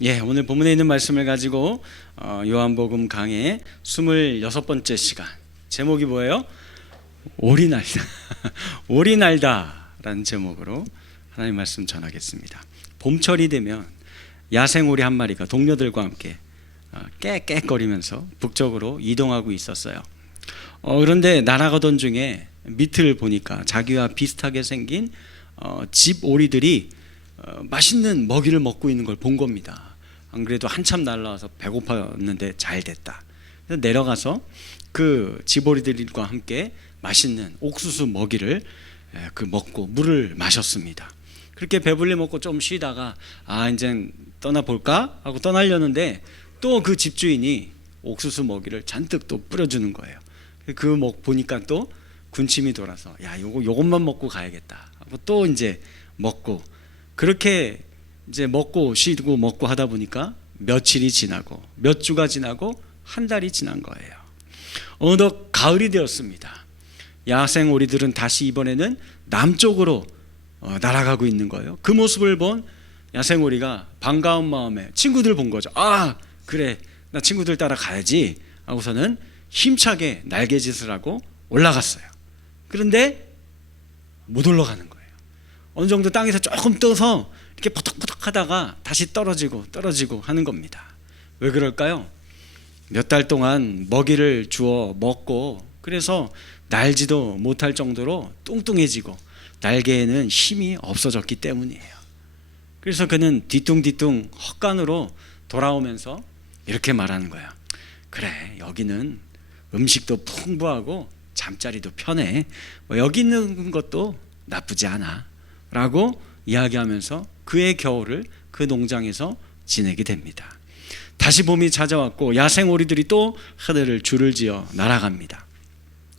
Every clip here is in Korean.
오늘 본문에 있는 말씀을 가지고 요한복음 강의 26번째 시간, 제목이 뭐예요? 오리 날다. 오리 날다라는 제목으로 하나님 말씀 전하겠습니다. 봄철이 되면 야생오리 한 마리가 동료들과 함께 깨깨거리면서 북쪽으로 이동하고 있었어요. 그런데 날아가던 중에 밑을 보니까 자기와 비슷하게 생긴 집 오리들이 맛있는 먹이를 먹고 있는 걸 본 겁니다. 안 그래도 한참 날아와서 배고팠는데 잘 됐다. 그래서 내려가서 그 집오리들과 함께 맛있는 옥수수 먹이를 먹고 물을 마셨습니다. 그렇게 배불리 먹고 좀 쉬다가 이제 떠나볼까 하고 떠나려는데 또 그 집주인이 옥수수 먹이를 잔뜩 또 뿌려주는 거예요. 보니까 또 군침이 돌아서 요것만 먹고 가야겠다 하고 또 이제 먹고, 그렇게 이제 먹고 쉬고 먹고 하다 보니까 며칠이 지나고 몇 주가 지나고 한 달이 지난 거예요. 어느덧 가을이 되었습니다. 야생 오리들은 다시 이번에는 남쪽으로 날아가고 있는 거예요. 그 모습을 본 야생 오리가 반가운 마음에 친구들 본 거죠. 그래, 나 친구들 따라 가야지 하고서는 힘차게 날개짓을 하고 올라갔어요. 그런데 못 올라가는 거예요. 어느 정도 땅에서 조금 떠서 이렇게 포덕포덕 하다가 다시 떨어지고 하는 겁니다. 왜 그럴까요? 몇 달 동안 먹이를 주어 먹고, 그래서 날지도 못할 정도로 뚱뚱해지고 날개에는 힘이 없어졌기 때문이에요. 그래서 그는 뒤뚱뒤뚱 헛간으로 돌아오면서 이렇게 말하는 거야. 그래, 여기는 음식도 풍부하고 잠자리도 편해. 여기 있는 것도 나쁘지 않아 라고 이야기하면서 그의 겨울을 그 농장에서 지내게 됩니다. 다시 봄이 찾아왔고 야생 오리들이 또 하늘을 줄을 지어 날아갑니다.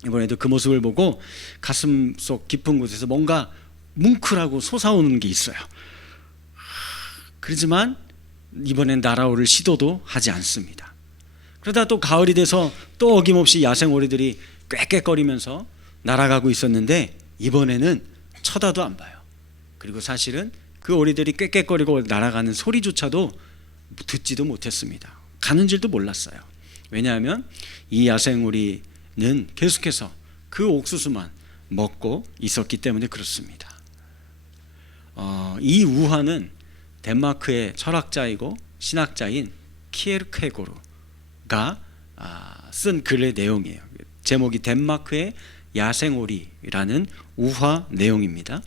이번에도 그 모습을 보고 가슴속 깊은 곳에서 뭔가 뭉클하고 솟아오는 게 있어요. 그렇지만 이번엔 날아오를 시도도 하지 않습니다. 그러다 또 가을이 돼서 또 어김없이 야생 오리들이 꽥꽥거리면서 날아가고 있었는데 이번에는 쳐다도 안 봐요. 그리고 사실은 그 오리들이 꽥꽥거리고 날아가는 소리조차도 듣지도 못했습니다. 가는 줄도 몰랐어요. 왜냐하면 이 야생 오리는 계속해서 그 옥수수만 먹고 있었기 때문에 그렇습니다. 이 우화는 덴마크의 철학자이고 신학자인 키에르케고르가 쓴 글의 내용이에요. 제목이 덴마크의 야생오리라는 우화 내용입니다.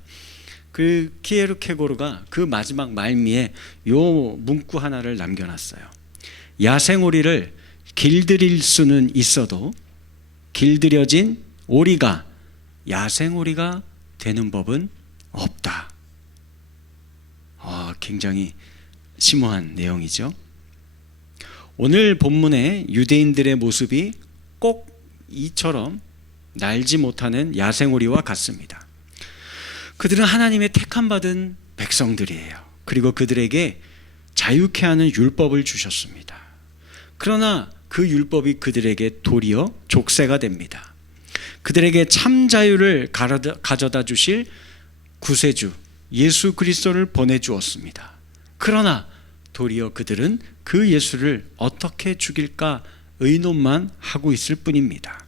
그 키에르케고르가 그 마지막 말미에 요 문구 하나를 남겨놨어요. 야생오리를 길들일 수는 있어도 길들여진 오리가 야생오리가 되는 법은 없다. 굉장히 심오한 내용이죠. 오늘 본문의 유대인들의 모습이 꼭 이처럼 날지 못하는 야생오리와 같습니다. 그들은 하나님의 택함받은 백성들이에요. 그리고 그들에게 자유케 하는 율법을 주셨습니다. 그러나 그 율법이 그들에게 도리어 족쇄가 됩니다. 그들에게 참 자유를 가져다 주실 구세주 예수 그리스도를 보내주었습니다. 그러나 도리어 그들은 그 예수를 어떻게 죽일까 의논만 하고 있을 뿐입니다.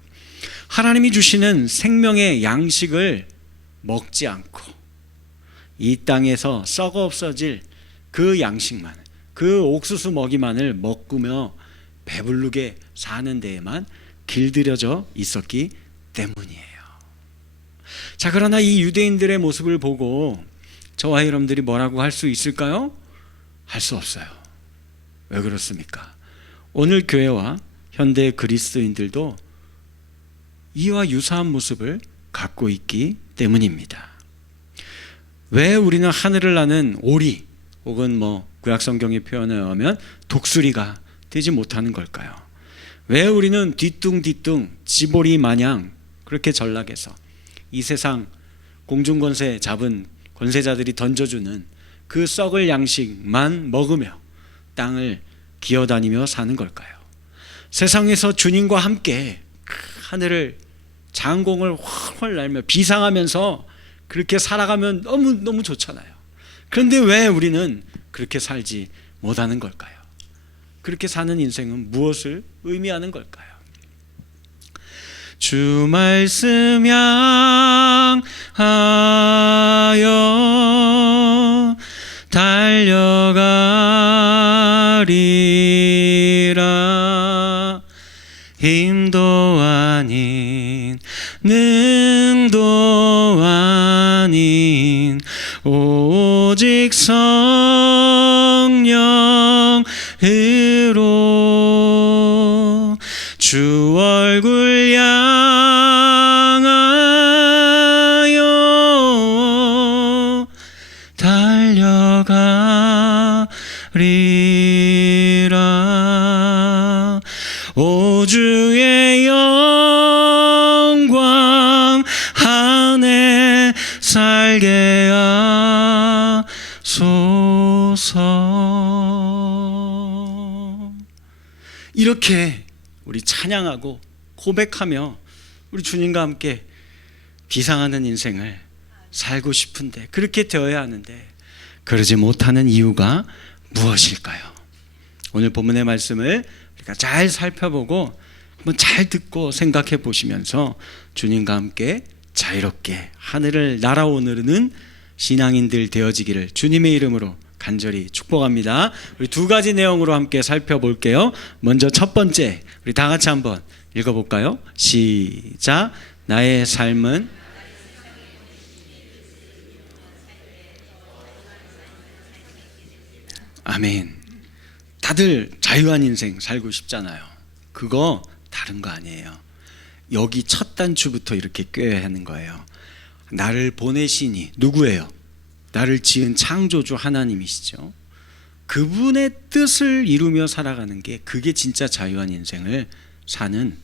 하나님이 주시는 생명의 양식을 먹지 않고 이 땅에서 썩어 없어질 그 양식만, 그 옥수수 먹이만을 먹으며 배부르게 사는 데에만 길들여져 있었기 때문이에요. 자, 그러나 이 유대인들의 모습을 보고 저와 여러분들이 뭐라고 할 수 있을까요? 할 수 없어요. 왜 그렇습니까? 오늘 교회와 현대 그리스도인들도 이와 유사한 모습을 갖고 있기 때문입니다. 왜 우리는 하늘을 나는 오리 혹은 구약 성경의 표현에 의하면 독수리가 되지 못하는 걸까요? 왜 우리는 뒤뚱뒤뚱 지보리 마냥 그렇게 전락해서 이 세상 공중권세 잡은 권세자들이 던져주는 그 썩을 양식만 먹으며 땅을 기어다니며 사는 걸까요? 세상에서 주님과 함께 하늘을 장공을 훨훨 날며 비상하면서 그렇게 살아가면 너무 좋잖아요. 그런데 왜 우리는 그렇게 살지 못하는 걸까요? 그렇게 사는 인생은 무엇을 의미하는 걸까요? 주 말씀 향하여 달려가리라. 힘도 아닌 능도 아닌 오직 성령으로 주 얼굴 향하여 달려가리라. 오 주의 영광 안에 살게 하소서. 이렇게 우리 찬양하고 고백하며 우리 주님과 함께 비상하는 인생을 살고 싶은데, 그렇게 되어야 하는데 그러지 못하는 이유가 무엇일까요? 오늘 본문의 말씀을 우리가 잘 살펴보고 한번 잘 듣고 생각해 보시면서 주님과 함께 자유롭게 하늘을 날아오르는 신앙인들 되어지기를 주님의 이름으로 간절히 축복합니다. 우리 두 가지 내용으로 함께 살펴볼게요. 먼저 첫 번째, 우리 다 같이 한번 읽어볼까요? 시작. 나의 삶은 아멘. 다들 자유한 인생 살고 싶잖아요. 그거 다른 거 아니에요. 여기 첫 단추부터 이렇게 꿰야 하는 거예요. 나를 보내시니 누구예요? 나를 지은 창조주 하나님이시죠. 그분의 뜻을 이루며 살아가는 게, 그게 진짜 자유한 인생을 사는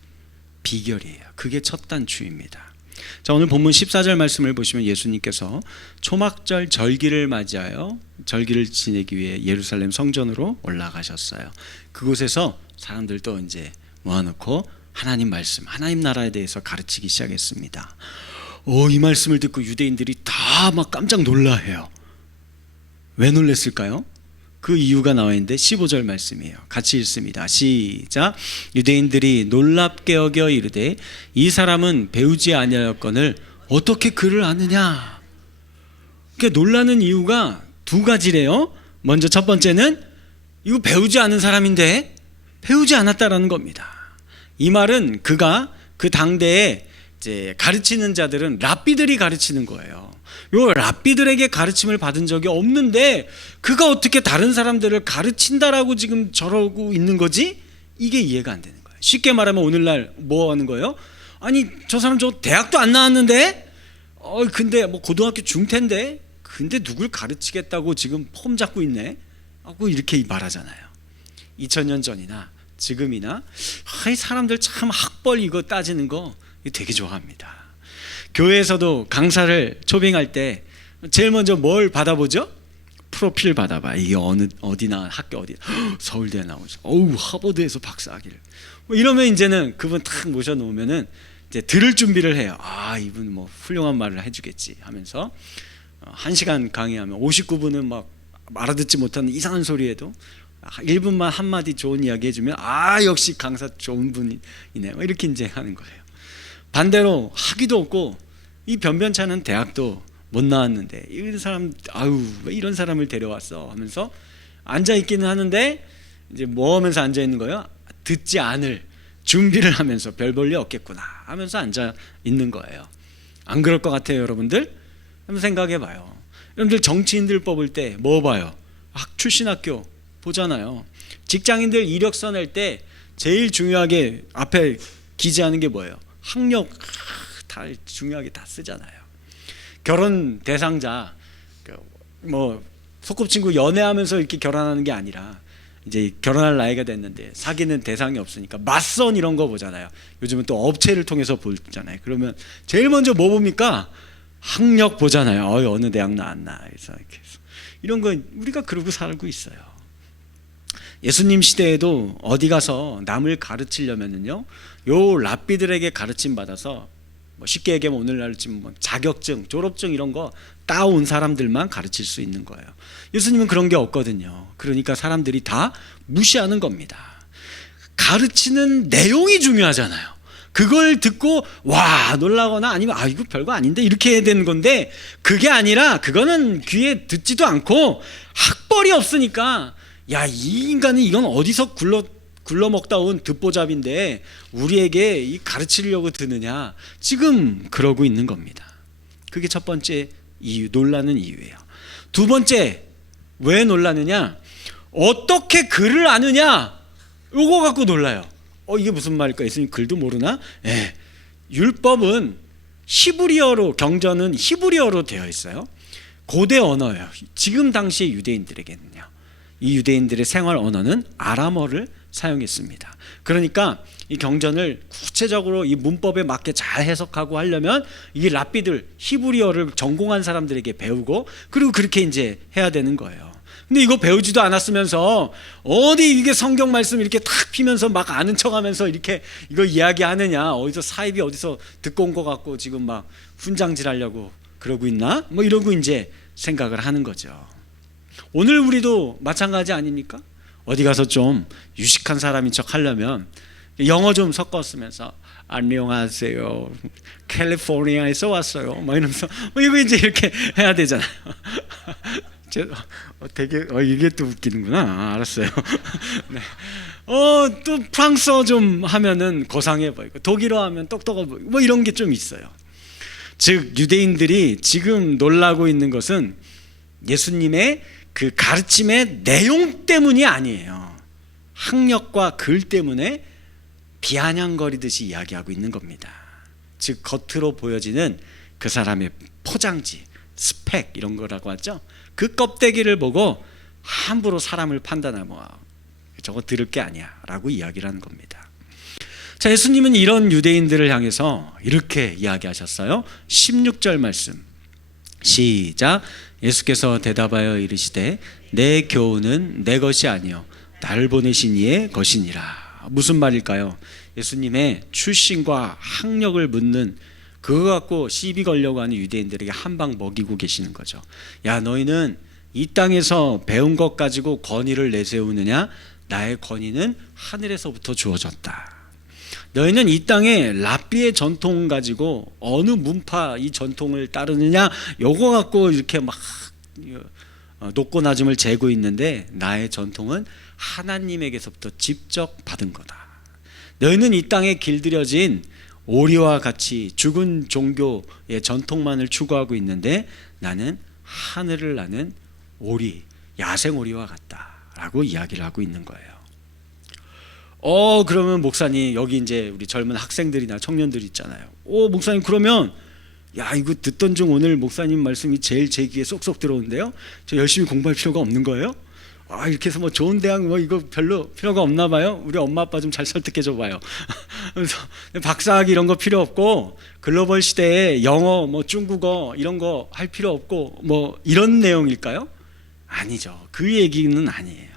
비결이에요. 그게 첫 단추입니다. 자, 오늘 본문 14절 말씀을 보시면 예수님께서 초막절 절기를 맞이하여 절기를 지내기 위해 예루살렘 성전으로 올라가셨어요. 그곳에서 사람들도 이제 모아놓고 하나님 말씀, 하나님 나라에 대해서 가르치기 시작했습니다. 이 말씀을 듣고 유대인들이 다 막 깜짝 놀라해요. 왜 놀랐을까요? 그 이유가 나와 있는데 15절 말씀이에요. 같이 읽습니다. 시작. 유대인들이 놀랍게 여겨 이르되 이 사람은 배우지 아니하였거늘 어떻게 그를 아느냐. 그러니까 놀라는 이유가 두 가지래요. 먼저 첫 번째는 이거 배우지 않은 사람인데 배우지 않았다라는 겁니다. 이 말은 그가 그 당대에 이제 가르치는 자들은 랍비들이 가르치는 거예요. 요 랍비들에게 가르침을 받은 적이 없는데 그가 어떻게 다른 사람들을 가르친다라고 지금 저러고 있는 거지? 이게 이해가 안 되는 거예요. 쉽게 말하면 오늘날 뭐 하는 거예요? 아니 저 사람 저 대학도 안 나왔는데 근데 뭐 고등학교 중퇴인데 근데 누굴 가르치겠다고 지금 폼 잡고 있네 하고 이렇게 말하잖아요. 2000년 전이나 지금이나 사람들 참 학벌 이거 따지는 거 되게 좋아합니다. 교회에서도 강사를 초빙할 때 제일 먼저 뭘 받아보죠? 프로필 받아봐. 이게 어디나 학교 어디 서울대 나오죠. 하버드에서 박사학위를 뭐 이러면 이제는 그분 탁 모셔놓으면은 이제 들을 준비를 해요. 이분 뭐 훌륭한 말을 해주겠지 하면서 1시간 강의하면 59분은 막 알아듣지 못하는 이상한 소리에도 1분만 한마디 좋은 이야기 해주면 역시 강사 좋은 분이네 뭐 이렇게 이제 하는 거예요. 반대로 학위도 없고 이 변변찮은 대학도 못 나왔는데 이런 사람 왜 이런 사람을 데려왔어 하면서 앉아 있기는 하는데 이제 뭐 하면서 앉아 있는 거예요? 듣지 않을 준비를 하면서 별 볼 일 없겠구나 하면서 앉아 있는 거예요. 안 그럴 것 같아요, 여러분들? 한번 생각해 봐요. 여러분들 정치인들 뽑을 때 뭐 봐요? 출신 학교 보잖아요. 직장인들 이력서 낼 때 제일 중요하게 앞에 기재하는 게 뭐예요? 학력 다 중요하게 다 쓰잖아요. 결혼 대상자 뭐 소꿉친구 연애하면서 이렇게 결혼하는 게 아니라 이제 결혼할 나이가 됐는데 사귀는 대상이 없으니까 맞선 이런 거 보잖아요. 요즘은 또 업체를 통해서 보잖아요. 그러면 제일 먼저 뭐 봅니까? 학력 보잖아요. 어느 대학 나왔나 그래서 이렇게 해서. 이런 거 우리가 그러고 살고 있어요. 예수님 시대에도 어디 가서 남을 가르치려면은요, 요 랍비들에게 가르침 받아서 뭐 쉽게 얘기하면 오늘날 지금 뭐 자격증, 졸업증 이런 거 따온 사람들만 가르칠 수 있는 거예요. 예수님은 그런 게 없거든요. 그러니까 사람들이 다 무시하는 겁니다. 가르치는 내용이 중요하잖아요. 그걸 듣고 와 놀라거나 아니면 아 이거 별거 아닌데 이렇게 해야 되는 건데, 그게 아니라 그거는 귀에 듣지도 않고 학벌이 없으니까 야 이 인간은 이건 어디서 굴러먹다 온 듣보잡인데 우리에게 이 가르치려고 드느냐, 지금 그러고 있는 겁니다. 그게 첫 번째 이유, 놀라는 이유예요. 두 번째, 왜 놀라느냐, 어떻게 글을 아느냐, 요거 갖고 놀라요. 이게 무슨 말일까? 예수님 글도 모르나? 예. 율법은 히브리어로, 경전은 히브리어로 되어 있어요. 고대 언어예요. 지금 당시의 유대인들에게는요. 이 유대인들의 생활 언어는 아람어를 사용했습니다. 그러니까 이 경전을 구체적으로 이 문법에 맞게 잘 해석하고 하려면 이 랍비들, 히브리어를 전공한 사람들에게 배우고, 그리고 그렇게 이제 해야 되는 거예요. 근데 이거 배우지도 않았으면서 어디 이게 성경 말씀 이렇게 탁 피면서 막 아는 척하면서 이렇게 이거 이야기하느냐, 어디서 사입이 어디서 듣고 온 것 같고 지금 막 훈장질하려고 그러고 있나? 뭐 이러고 이제 생각을 하는 거죠. 오늘 우리도 마찬가지 아닙니까? 어디 가서 좀 유식한 사람인 척 하려면 영어 좀 섞어 쓰면서 안녕하세요, 캘리포니아에서 왔어요, 뭐 이러면서 이거 이제 이렇게 해야 되잖아요. 되게 이게 또 웃기는구나. 알았어요. 네. 또 프랑스어 좀 하면은 고상해 보이고, 독일어 하면 똑똑해 보이고, 뭐 이런 게 좀 있어요. 즉 유대인들이 지금 놀라고 있는 것은 예수님의 그 가르침의 내용 때문이 아니에요. 학력과 글 때문에 비아냥거리듯이 이야기하고 있는 겁니다. 즉 겉으로 보여지는 그 사람의 포장지, 스펙 이런 거라고 하죠. 그 껍데기를 보고 함부로 사람을 판단하면 저거 들을 게 아니야 라고 이야기를 하는 겁니다. 자, 예수님은 이런 유대인들을 향해서 이렇게 이야기하셨어요. 16절 말씀 시작. 예수께서 대답하여 이르시되 내 교훈은 내 것이 아니요 나를 보내신 이의 것이니라. 무슨 말일까요? 예수님의 출신과 학력을 묻는 그거 갖고 시비 걸려고 하는 유대인들에게 한 방 먹이고 계시는 거죠. 야 너희는 이 땅에서 배운 것 가지고 권위를 내세우느냐? 나의 권위는 하늘에서부터 주어졌다. 너희는 이 땅에 랍비의 전통 가지고 어느 문파 이 전통을 따르느냐? 요거 갖고 이렇게 막 높고 낮음을 재고 있는데 나의 전통은 하나님에게서부터 직접 받은 거다. 너희는 이 땅에 길들여진 오리와 같이 죽은 종교의 전통만을 추구하고 있는데 나는 하늘을 나는 오리, 야생 오리와 같다라고 이야기를 하고 있는 거예요. 그러면 목사님, 여기 이제 우리 젊은 학생들이나 청년들 있잖아요. 목사님 그러면 야 이거 듣던 중 오늘 목사님 말씀이 제일 제 귀에 쏙쏙 들어오는데요. 저 열심히 공부할 필요가 없는 거예요? 이렇게 해서 뭐 좋은 대학 뭐 이거 별로 필요가 없나 봐요. 우리 엄마 아빠 좀 잘 설득해 줘 봐요. 그래서 박사학위 이런 거 필요 없고 글로벌 시대에 영어 뭐 중국어 이런 거 할 필요 없고 뭐 이런 내용일까요? 아니죠. 그 얘기는 아니에요.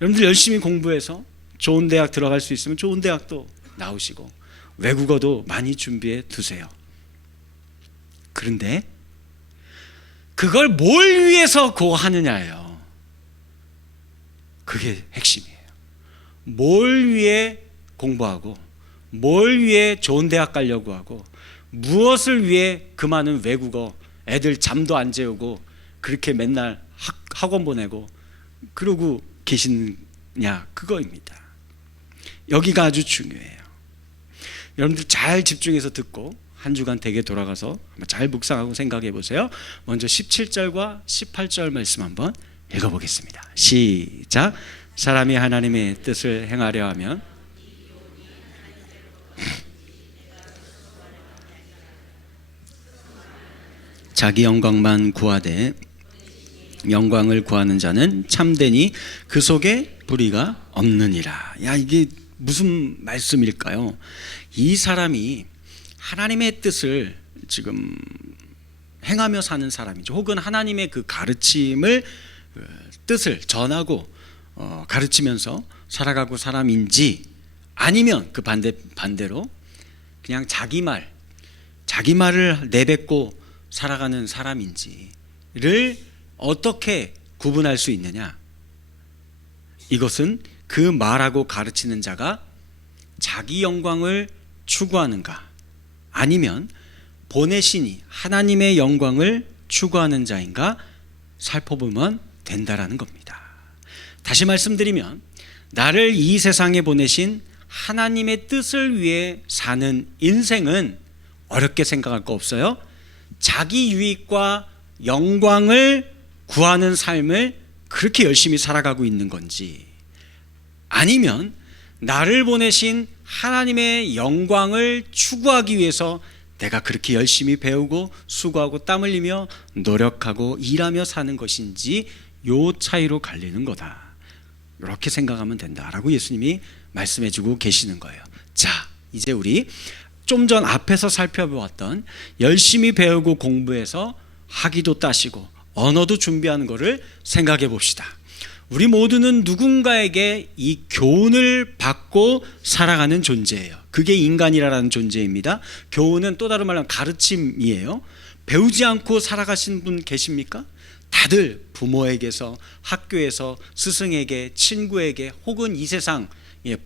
여러분들 열심히 공부해서 좋은 대학 들어갈 수 있으면 좋은 대학도 나오시고 외국어도 많이 준비해 두세요. 그런데 그걸 뭘 위해서 하느냐예요. 그게 핵심이에요. 뭘 위해 공부하고 뭘 위해 좋은 대학 가려고 하고 무엇을 위해 그 많은 외국어 애들 잠도 안 재우고 그렇게 맨날 학원 보내고 그러고 계시느냐, 그거입니다. 여기가 아주 중요해요. 여러분들 잘 집중해서 듣고 한 주간 댁에 돌아가서 잘 묵상하고 생각해 보세요. 먼저 17절과 18절 말씀 한번 읽어보겠습니다. 시작. 사람이 하나님의 뜻을 행하려 하면 자기 영광만 구하되 영광을 구하는 자는 참되니 그 속에 불의가 없느니라. 야 이게 무슨 말씀일까요? 이 사람이 하나님의 뜻을 지금 행하며 사는 사람이죠. 혹은 하나님의 그 가르침을 뜻을 전하고 가르치면서 살아가고 사람인지, 아니면 그 반대로 그냥 자기 말, 자기 말을 내뱉고 살아가는 사람인지를 어떻게 구분할 수 있느냐? 이것은 그 말하고 가르치는 자가 자기 영광을 추구하는가, 아니면 보내시니 하나님의 영광을 추구하는 자인가 살펴보면 된다라는 겁니다. 다시 말씀드리면, 나를 이 세상에 보내신 하나님의 뜻을 위해 사는 인생은 어렵게 생각할 거 없어요. 자기 유익과 영광을 구하는 삶을 그렇게 열심히 살아가고 있는 건지, 아니면 나를 보내신 하나님의 영광을 추구하기 위해서 내가 그렇게 열심히 배우고 수고하고 땀 흘리며 노력하고 일하며 사는 것인지, 요 차이로 갈리는 거다, 이렇게 생각하면 된다라고 예수님이 말씀해 주고 계시는 거예요. 자, 이제 우리 좀 전 앞에서 살펴보았던 열심히 배우고 공부해서 학위도 따시고 언어도 준비하는 것을 생각해 봅시다. 우리 모두는 누군가에게 이 교훈을 받고 살아가는 존재예요. 그게 인간이라는 존재입니다. 교훈은 또 다른 말로 가르침이에요. 배우지 않고 살아가신 분 계십니까? 다들 부모에게서, 학교에서, 스승에게, 친구에게, 혹은 이 세상의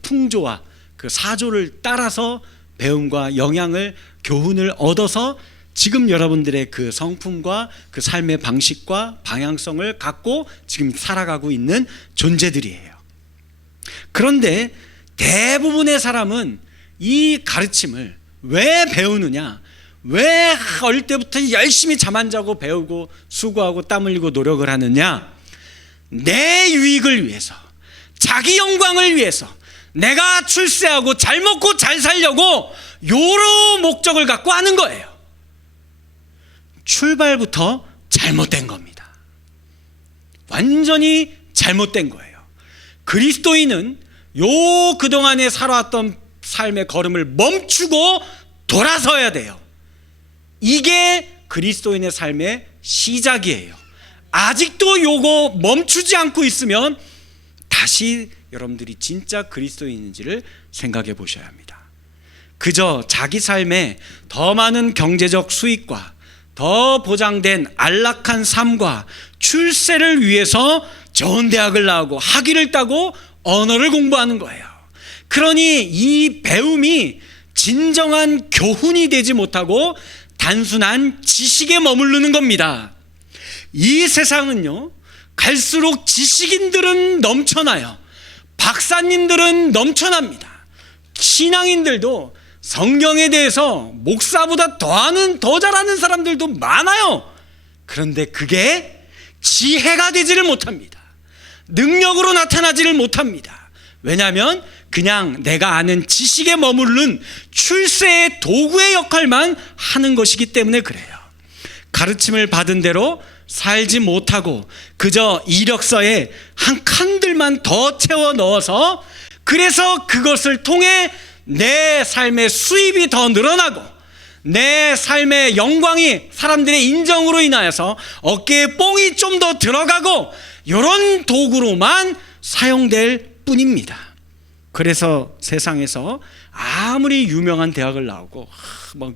풍조와 그 사조를 따라서 배움과 영향을, 교훈을 얻어서 지금 여러분들의 그 성품과 그 삶의 방식과 방향성을 갖고 지금 살아가고 있는 존재들이에요. 그런데 대부분의 사람은 이 가르침을 왜 배우느냐, 왜 어릴 때부터 열심히 잠 안 자고 배우고 수고하고 땀 흘리고 노력을 하느냐? 내 유익을 위해서, 자기 영광을 위해서, 내가 출세하고 잘 먹고 잘 살려고 여러 목적을 갖고 하는 거예요. 출발부터 잘못된 겁니다. 완전히 잘못된 거예요. 그리스도인은 그동안에 살아왔던 삶의 걸음을 멈추고 돌아서야 돼요. 이게 그리스도인의 삶의 시작이에요. 아직도 요거 멈추지 않고 있으면 다시 여러분들이 진짜 그리스도인인지를 생각해 보셔야 합니다. 그저 자기 삶에 더 많은 경제적 수익과 더 보장된 안락한 삶과 출세를 위해서 좋은 대학을 나오고 학위를 따고 언어를 공부하는 거예요. 그러니 이 배움이 진정한 교훈이 되지 못하고 단순한 지식에 머무르는 겁니다. 이 세상은요, 갈수록 지식인들은 넘쳐나요. 박사님들은 넘쳐납니다. 신앙인들도 성경에 대해서 목사보다 더 잘하는 사람들도 많아요. 그런데 그게 지혜가 되지를 못합니다. 능력으로 나타나지를 못합니다. 왜냐하면 그냥 내가 아는 지식에 머무르는 출세의 도구의 역할만 하는 것이기 때문에 그래요. 가르침을 받은 대로 살지 못하고 그저 이력서에 한 칸들만 더 채워 넣어서, 그래서 그것을 통해 내 삶의 수입이 더 늘어나고 내 삶의 영광이 사람들의 인정으로 인하여서 어깨에 뽕이 좀 더 들어가고, 이런 도구로만 사용될 뿐입니다. 그래서 세상에서 아무리 유명한 대학을 나오고 막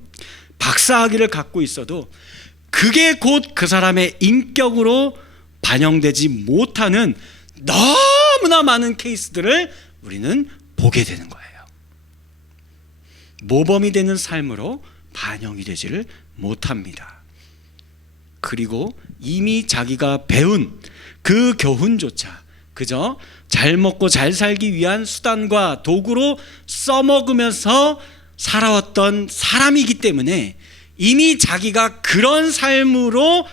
박사학위를 갖고 있어도 그게 곧 그 사람의 인격으로 반영되지 못하는 너무나 많은 케이스들을 우리는 보게 되는 거예요. 모범이 되는 삶으로 반영이 되지를 못합니다. 그리고 이미 자기가 배운 그 교훈조차 그저 잘 먹고 잘 살기 위한 수단과 도구로 써먹으면서 살아왔던 사람이기 때문에 이미 자기가 그런 삶으로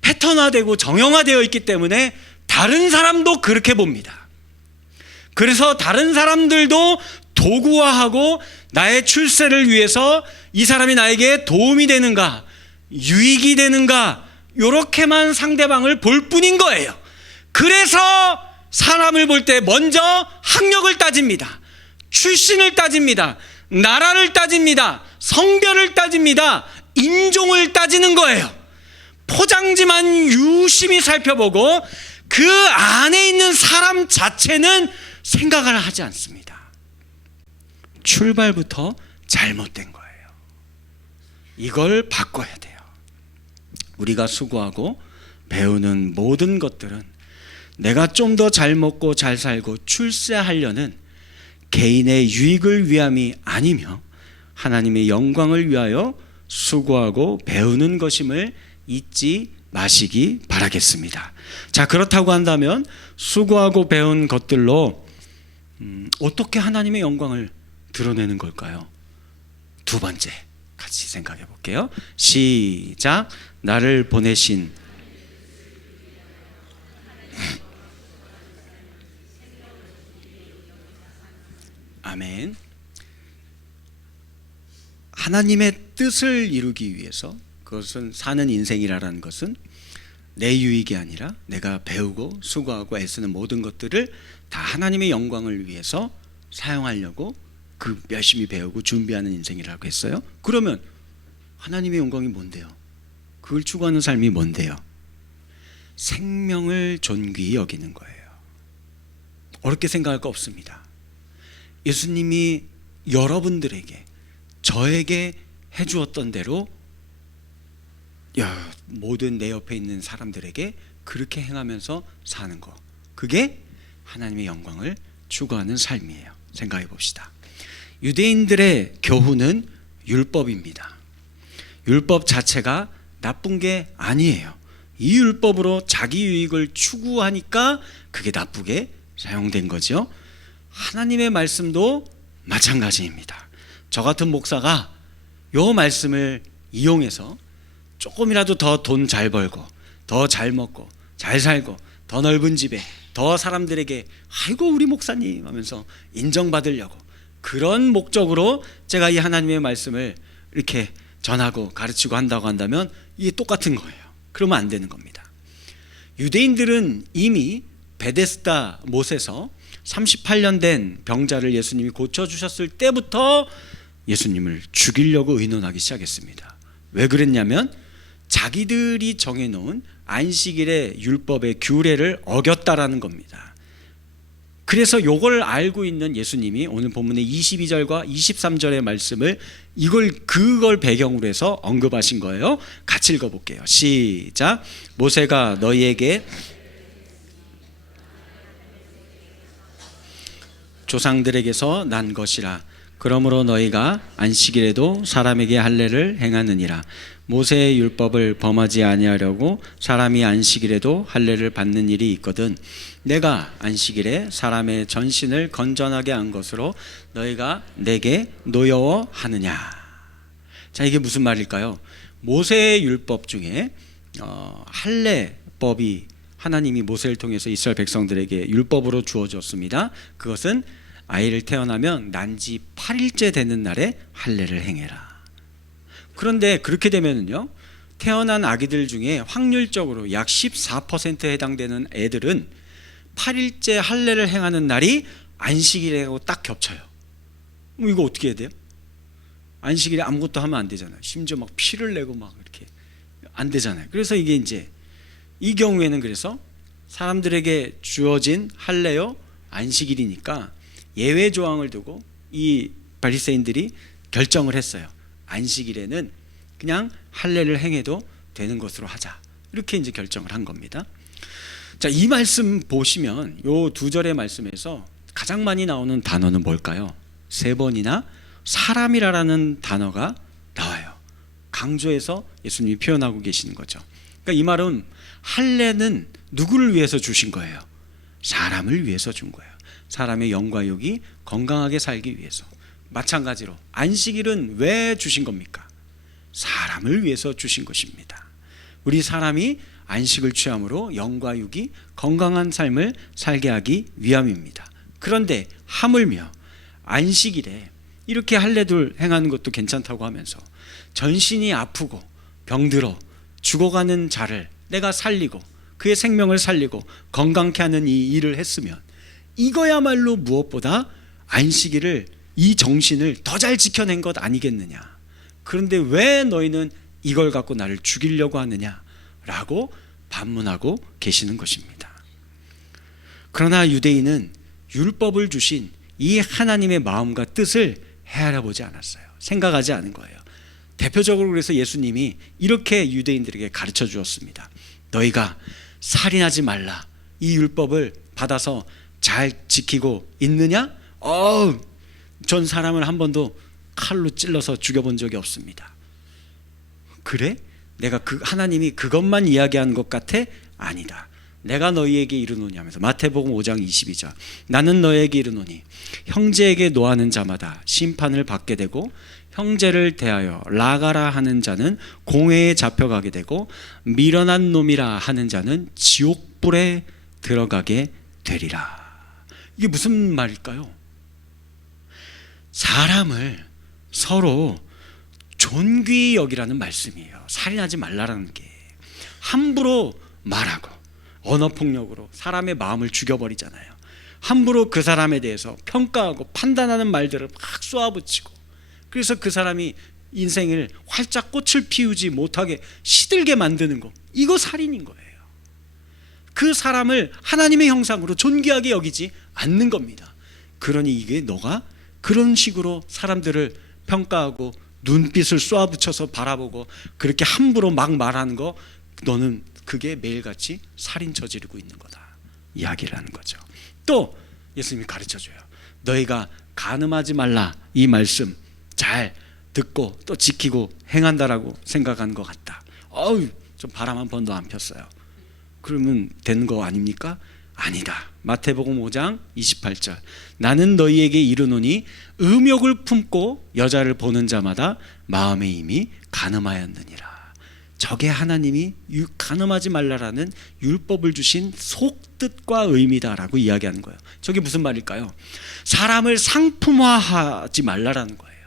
패턴화되고 정형화되어 있기 때문에 다른 사람도 그렇게 봅니다. 그래서 다른 사람들도 도구화하고 나의 출세를 위해서 이 사람이 나에게 도움이 되는가, 유익이 되는가, 이렇게만 상대방을 볼 뿐인 거예요. 그래서 사람을 볼 때 먼저 학력을 따집니다. 출신을 따집니다. 나라를 따집니다. 성별을 따집니다. 인종을 따지는 거예요. 포장지만 유심히 살펴보고 그 안에 있는 사람 자체는 생각을 하지 않습니다. 출발부터 잘못된 거예요. 이걸 바꿔야 돼요. 우리가 수고하고 배우는 모든 것들은 내가 좀 더 잘 먹고 잘 살고 출세하려는 개인의 유익을 위함이 아니며 하나님의 영광을 위하여 수고하고 배우는 것임을 잊지 마시기 바라겠습니다. 자, 그렇다고 한다면 수고하고 배운 것들로 어떻게 하나님의 영광을 드러내는 걸까요? 두 번째 같이 생각해 볼게요. 시작. 나를 보내신 아멘. 하나님의 뜻을 이루기 위해서, 그것은 사는 인생이라는 것은 내 유익이 아니라 내가 배우고 수고하고 애쓰는 모든 것들을 다 하나님의 영광을 위해서 사용하려고 그 열심히 배우고 준비하는 인생이라고 했어요. 그러면 하나님의 영광이 뭔데요? 그걸 추구하는 삶이 뭔데요? 생명을 존귀히 여기는 거예요. 어렵게 생각할 거 없습니다. 예수님이 여러분들에게, 저에게 해주었던 대로 모든 내 옆에 있는 사람들에게 그렇게 행하면서 사는 거, 그게 하나님의 영광을 추구하는 삶이에요. 생각해 봅시다. 유대인들의 교훈은 율법입니다. 율법 자체가 나쁜 게 아니에요. 이 율법으로 자기 유익을 추구하니까 그게 나쁘게 사용된 거죠. 하나님의 말씀도 마찬가지입니다. 저 같은 목사가 요 말씀을 이용해서 조금이라도 더 돈 잘 벌고 더 잘 먹고 잘 살고 더 넓은 집에 더 사람들에게 아이고 우리 목사님 하면서 인정받으려고, 그런 목적으로 제가 이 하나님의 말씀을 이렇게 전하고 가르치고 한다고 한다면 이게 똑같은 거예요. 그러면 안 되는 겁니다. 유대인들은 이미 베데스다 못에서 38년 된 병자를 예수님이 고쳐주셨을 때부터 예수님을 죽이려고 의논하기 시작했습니다. 왜 그랬냐면 자기들이 정해놓은 안식일의 율법의 규례를 어겼다라는 겁니다. 그래서 이걸 알고 있는 예수님이 오늘 본문의 22절과 23절의 말씀을 그걸 배경으로 해서 언급하신 거예요. 같이 읽어볼게요. 시작. 모세가 너희에게 조상들에게서 난 것이라. 그러므로 너희가 안식일에도 사람에게 할례를 행하느니라. 모세의 율법을 범하지 아니하려고 사람이 안식일에도 할례를 받는 일이 있거든 내가 안식일에 사람의 전신을 건전하게 한 것으로 너희가 내게 노여워하느냐. 자, 이게 무슨 말일까요? 모세의 율법 중에 할례법이 하나님이 모세를 통해서 이스라엘 백성들에게 율법으로 주어졌습니다. 그것은 아이를 태어나면 난지 8일째 되는 날에 할례를 행해라. 그런데 그렇게 되면은요, 태어난 아기들 중에 확률적으로 약 14%에 해당되는 애들은 8일째 할례를 행하는 날이 안식일하고 딱 겹쳐요. 이거 어떻게 해야 돼요? 안식일에 아무것도 하면 안 되잖아요. 심지어 막 피를 내고 막 이렇게 안 되잖아요. 그래서 이게 이제 이 경우에는 그래서 사람들에게 주어진 할례요 안식일이니까 예외 조항을 두고 이 바리새인들이 결정을 했어요. 안식일에는 그냥 할례를 행해도 되는 것으로 하자. 이렇게 이제 결정을 한 겁니다. 자, 이 말씀 보시면 요 두 절의 말씀에서 가장 많이 나오는 단어는 뭘까요? 3번이나 사람이라는 단어가 나와요. 강조해서 예수님이 표현하고 계시는 거죠. 그러니까 이 말은 할례는 누구를 위해서 주신 거예요? 사람을 위해서 준 거예요. 사람의 영과 육이 건강하게 살기 위해서. 마찬가지로 안식일은 왜 주신 겁니까? 사람을 위해서 주신 것입니다. 우리 사람이 안식을 취함으로 영과 육이 건강한 삶을 살게 하기 위함입니다. 그런데 하물며 안식일에 이렇게 할례를 행하는 것도 괜찮다고 하면서 전신이 아프고 병들어 죽어가는 자를 내가 살리고 그의 생명을 살리고 건강케 하는 이 일을 했으면 이거야말로 무엇보다 안식일을, 이 정신을 더 잘 지켜낸 것 아니겠느냐. 그런데 왜 너희는 이걸 갖고 나를 죽이려고 하느냐라고 반문하고 계시는 것입니다. 그러나 유대인은 율법을 주신 이 하나님의 마음과 뜻을 헤아려 보지 않았어요. 생각하지 않은 거예요. 대표적으로 그래서 예수님이 이렇게 유대인들에게 가르쳐 주었습니다. 너희가 살인하지 말라, 이 율법을 받아서 잘 지키고 있느냐? 전 사람을 한 번도 칼로 찔러서 죽여본 적이 없습니다. 그래? 내가 하나님이 그것만 이야기한 것 같아? 아니다. 내가 너희에게 이르노니 하면서 마태복음 5장 22절, 나는 너희에게 이르노니 형제에게 노하는 자마다 심판을 받게 되고 형제를 대하여 라가라 하는 자는 공회에 잡혀가게 되고 미련한 놈이라 하는 자는 지옥불에 들어가게 되리라. 이게 무슨 말일까요? 사람을 서로 존귀히 여기라는 말씀이에요. 살인하지 말라라는 게 함부로 말하고 언어폭력으로 사람의 마음을 죽여버리잖아요. 함부로 그 사람에 대해서 평가하고 판단하는 말들을 막 쏘아붙이고, 그래서 그 사람이 인생을 활짝 꽃을 피우지 못하게 시들게 만드는 거, 이거 살인인 거예요. 그 사람을 하나님의 형상으로 존귀하게 여기지 않는 겁니다. 그러니 이게 너가 그런 식으로 사람들을 평가하고 눈빛을 쏘아붙여서 바라보고 그렇게 함부로 막 말하는 거, 너는 그게 매일같이 살인 저지르고 있는 거다, 이야기를 하는 거죠. 또 예수님이 가르쳐줘요. 너희가 간음하지 말라, 이 말씀 잘 듣고 또 지키고 행한다라고 생각하는 것 같다. 좀 바람 한 번도 안 폈어요. 그러면 되는 거 아닙니까? 아니다. 마태복음 5장 28절, 나는 너희에게 이르노니 음욕을 품고 여자를 보는 자마다 마음에 이미 간음하였느니라. 저게 하나님이 간음하지 말라라는 율법을 주신 속뜻과 의미다라고 이야기하는 거예요. 저게 무슨 말일까요? 사람을 상품화하지 말라라는 거예요.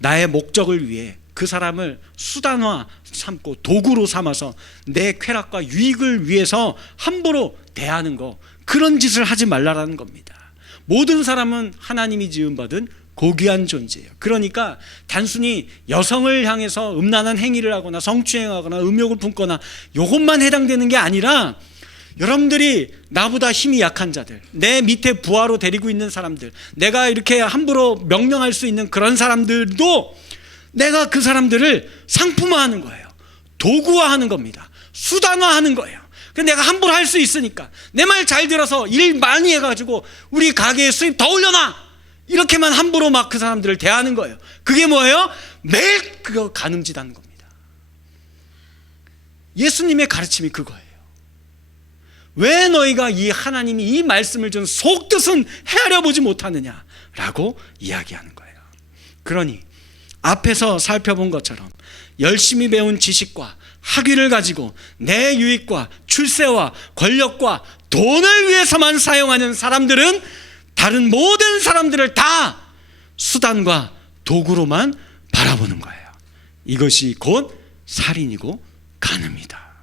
나의 목적을 위해 그 사람을 수단화 삼고 도구로 삼아서 내 쾌락과 유익을 위해서 함부로 대하는 거, 그런 짓을 하지 말라라는 겁니다. 모든 사람은 하나님이 지음받은 고귀한 존재예요. 그러니까 단순히 여성을 향해서 음란한 행위를 하거나 성추행하거나 음욕을 품거나 이것만 해당되는 게 아니라, 여러분들이 나보다 힘이 약한 자들, 내 밑에 부하로 데리고 있는 사람들, 내가 이렇게 함부로 명령할 수 있는 그런 사람들도 내가 그 사람들을 상품화하는 거예요. 도구화하는 겁니다. 수단화하는 거예요. 내가 함부로 할 수 있으니까 내 말 잘 들어서 일 많이 해가지고 우리 가게에 수입 더 올려놔, 이렇게만 함부로 막 그 사람들을 대하는 거예요. 그게 뭐예요? 매일 그거 간음짓하는 겁니다. 예수님의 가르침이 그거예요. 왜 너희가 이 하나님이 이 말씀을 준 속뜻은 헤아려 보지 못하느냐라고 이야기하는 거예요. 그러니 앞에서 살펴본 것처럼 열심히 배운 지식과 학위를 가지고 내 유익과 출세와 권력과 돈을 위해서만 사용하는 사람들은 다른 모든 사람들을 다 수단과 도구로만 바라보는 거예요. 이것이 곧 살인이고 간음이다.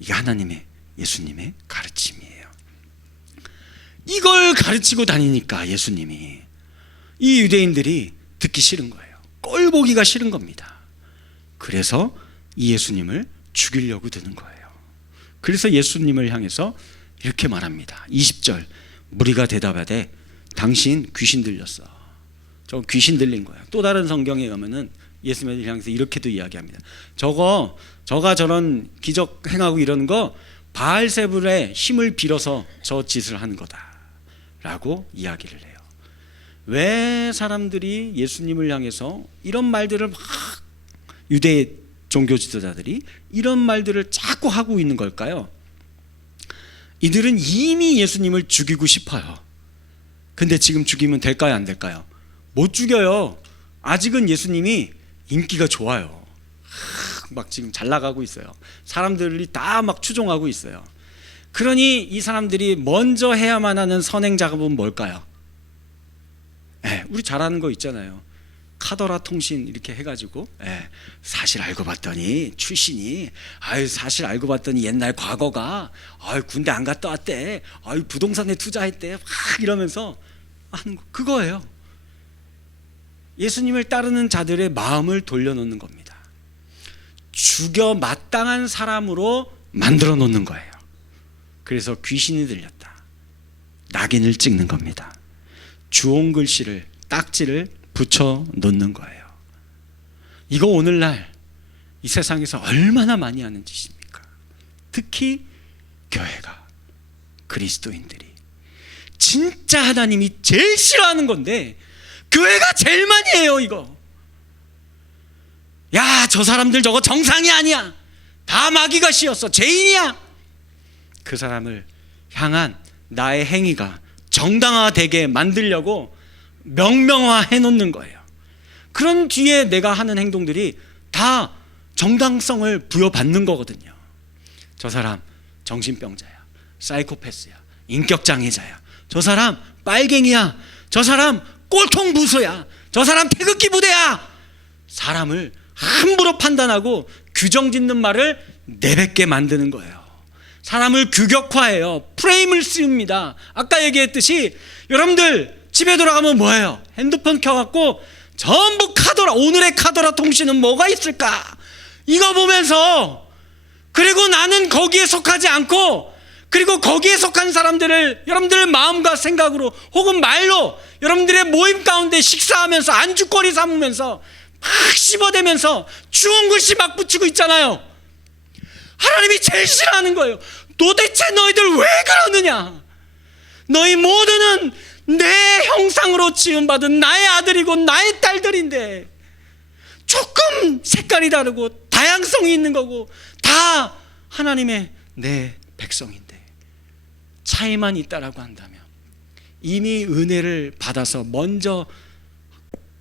이게 하나님의, 예수님의 가르침이에요. 이걸 가르치고 다니니까 예수님이, 이 유대인들이 듣기 싫은 거예요. 꼴 보기가 싫은 겁니다. 그래서 이 예수님을 죽이려고 드는 거예요. 그래서 예수님을 향해서 이렇게 말합니다. 20절, 무리가 대답하되 당신 귀신 들렸어. 저 귀신 들린 거예요. 또 다른 성경에 가면은 예수님을 향해서 이렇게도 이야기합니다. 저가 저런 기적 행하고 이러는 거 바알세불의 힘을 빌어서 저 짓을 하는 거다라고 이야기를 해요. 왜 사람들이 예수님을 향해서 이런 말들을 막, 유대 종교 지도자들이 이런 말들을 자꾸 하고 있는 걸까요? 이들은 이미 예수님을 죽이고 싶어요. 근데 지금 죽이면 될까요, 안 될까요? 못 죽여요. 아직은 예수님이 인기가 좋아요. 막 지금 잘 나가고 있어요. 사람들이 다 막 추종하고 있어요. 그러니 이 사람들이 먼저 해야만 하는 선행 작업은 뭘까요? 우리 잘 아는 거 있잖아요. 카더라 통신 이렇게 해가지고, 사실 알고 봤더니 출신이, 사실 알고 봤더니 옛날 과거가, 군대 안 갔다 왔대, 부동산에 투자했대, 막 이러면서 하는 거, 그거예요. 예수님을 따르는 자들의 마음을 돌려놓는 겁니다. 죽여 마땅한 사람으로 만들어 놓는 거예요. 그래서 귀신이 들렸다, 낙인을 찍는 겁니다. 주홍 글씨를, 딱지를 붙여 놓는 거예요. 이거 오늘날 이 세상에서 얼마나 많이 하는 짓입니까? 특히 교회가, 그리스도인들이 진짜 하나님이 제일 싫어하는 건데 교회가 제일 많이 해요. 이거 야, 저 사람들 저거 정상이 아니야, 다 마귀가 씌었어, 죄인이야. 그 사람을 향한 나의 행위가 정당화되게 만들려고 명명화해 놓는 거예요. 그런 뒤에 내가 하는 행동들이 다 정당성을 부여받는 거거든요. 저 사람 정신병자야, 사이코패스야, 인격장애자야, 저 사람 빨갱이야, 저 사람 꼴통 부수야, 저 사람 태극기 부대야. 사람을 함부로 판단하고 규정짓는 말을 내뱉게 만드는 거예요. 사람을 규격화해요. 프레임을 씌웁니다. 아까 얘기했듯이 여러분들 집에 돌아가면 뭐예요? 핸드폰 켜갖고 전부 카더라, 오늘의 카더라 통신은 뭐가 있을까? 이거 보면서, 그리고 나는 거기에 속하지 않고, 그리고 거기에 속한 사람들을 여러분들의 마음과 생각으로 혹은 말로 여러분들의 모임 가운데 식사하면서 안주거리 삼으면서 막 씹어대면서 주운 글씨 막 붙이고 있잖아요. 하나님이 제일 싫어하는 거예요. 도대체 너희들 왜 그러느냐? 너희 모두는 내 형상으로 지음받은 나의 아들이고 나의 딸들인데 조금 색깔이 다르고 다양성이 있는 거고 다 하나님의 내 백성인데 차이만 있다라고 한다면, 이미 은혜를 받아서 먼저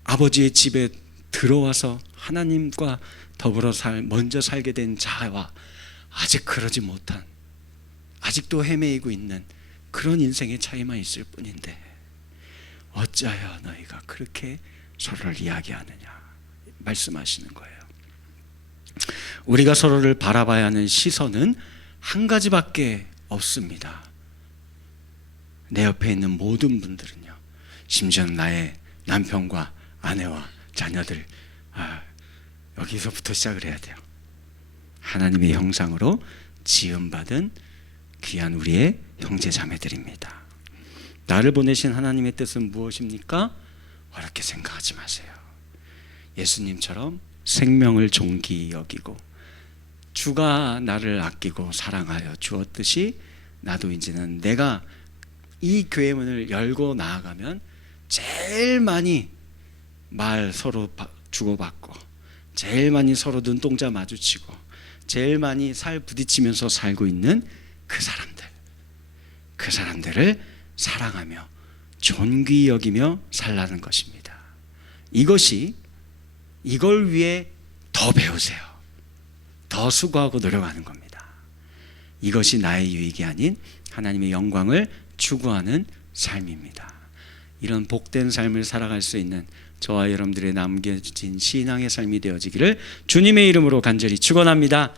아버지의 집에 들어와서 하나님과 더불어 먼저 살게 된 자와 아직 그러지 못한, 아직도 헤매이고 있는 그런 인생의 차이만 있을 뿐인데 어찌하여 너희가 그렇게 서로를 이야기하느냐 말씀하시는 거예요. 우리가 서로를 바라봐야 하는 시선은 한 가지밖에 없습니다. 내 옆에 있는 모든 분들은요, 심지어 나의 남편과 아내와 자녀들, 여기서부터 시작을 해야 돼요. 하나님의 형상으로 지음받은 귀한 우리의 형제 자매들입니다. 나를 보내신 하나님의 뜻은 무엇입니까? 어렵게 생각하지 마세요. 예수님처럼 생명을 존귀히 여기고 주가 나를 아끼고 사랑하여 주었듯이 나도 이제는 내가 이 교회 문을 열고 나아가면 제일 많이 말 서로 주고받고, 제일 많이 서로 눈동자 마주치고, 제일 많이 살 부딪히면서 살고 있는 그 사람들을 사랑하며 존귀히 여기며 살라는 것입니다. 이걸 위해 더 배우세요. 더 수고하고 노력하는 겁니다. 이것이 나의 유익이 아닌 하나님의 영광을 추구하는 삶입니다. 이런 복된 삶을 살아갈 수 있는 저와 여러분들의 남겨진 신앙의 삶이 되어지기를 주님의 이름으로 간절히 축원합니다.